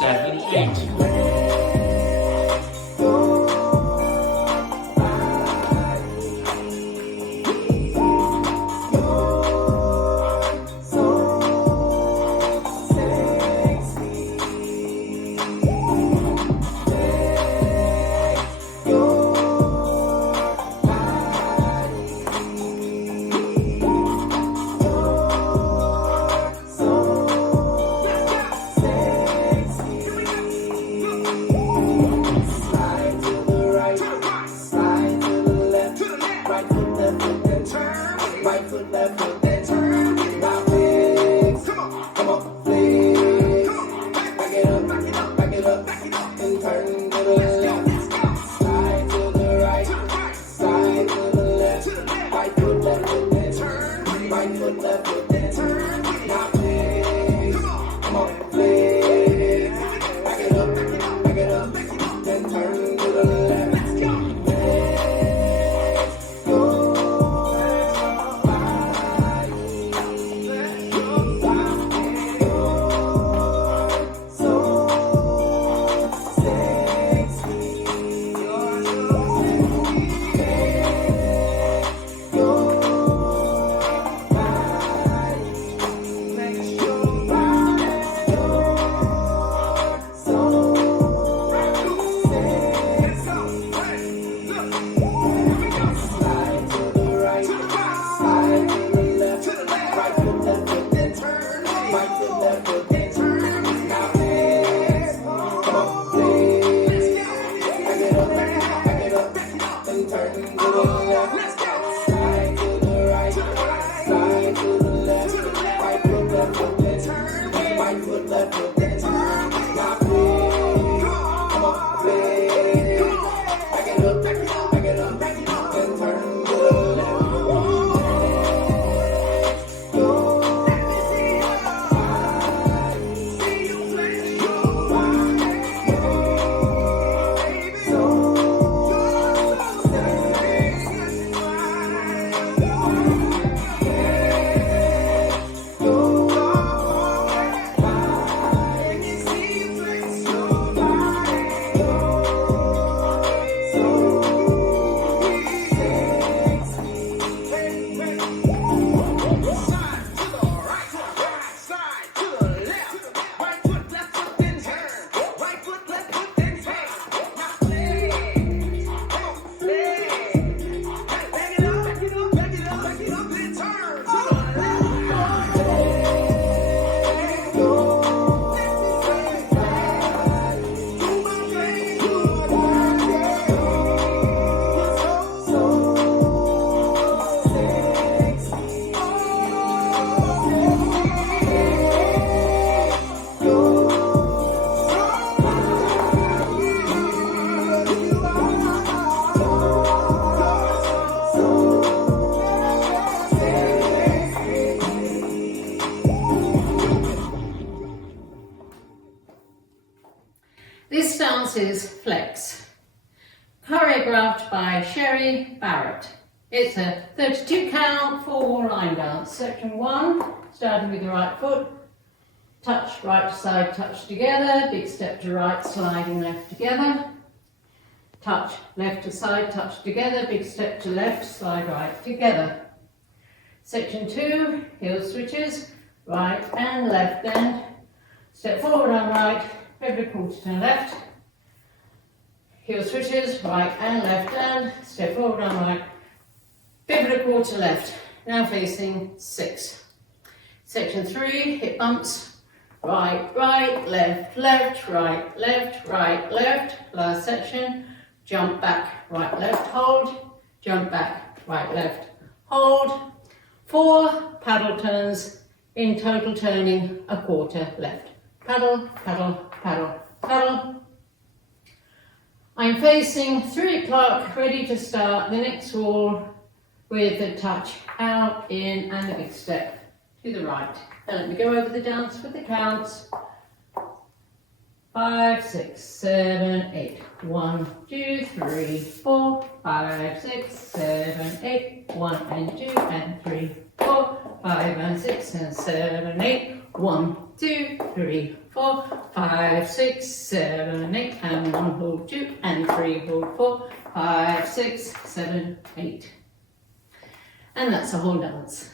7, 8. This dance is Flex, choreographed by Sherry Barrett. It's a 32 count, 4 line dance. Section 1, starting with the right foot, touch right to side, touch together, big step to right, sliding left together, touch left to side, touch together, big step to left, slide right together. Section 2, heel switches, right and left bend, step forward on right, every quarter turn left, heel switches, right and left and step forward on right, pivot a quarter left, now facing 6. Section 3, hip bumps, right, right, left, left, right, left, right, left. Last section, jump back, right, left, hold, jump back, right, left, hold. 4 paddle turns, in total turning a quarter left. Paddle, paddle, paddle, paddle. I'm facing 3 o'clock, ready to start the next wall with the touch out, in, and a big step to the right. Now let me go over the dance with the counts. 5, 6, 7, 8. 1, 2, 3, 4, 5, 6, 7, 8. 1 and 2 and 3, 4, 5 and 6 and 7, 8. 1, 2, 3, 4, 5, 6, 7, 8. And 1, hold 2, and 3, hold 4, 5, 6, 7, 8. And that's a whole dance.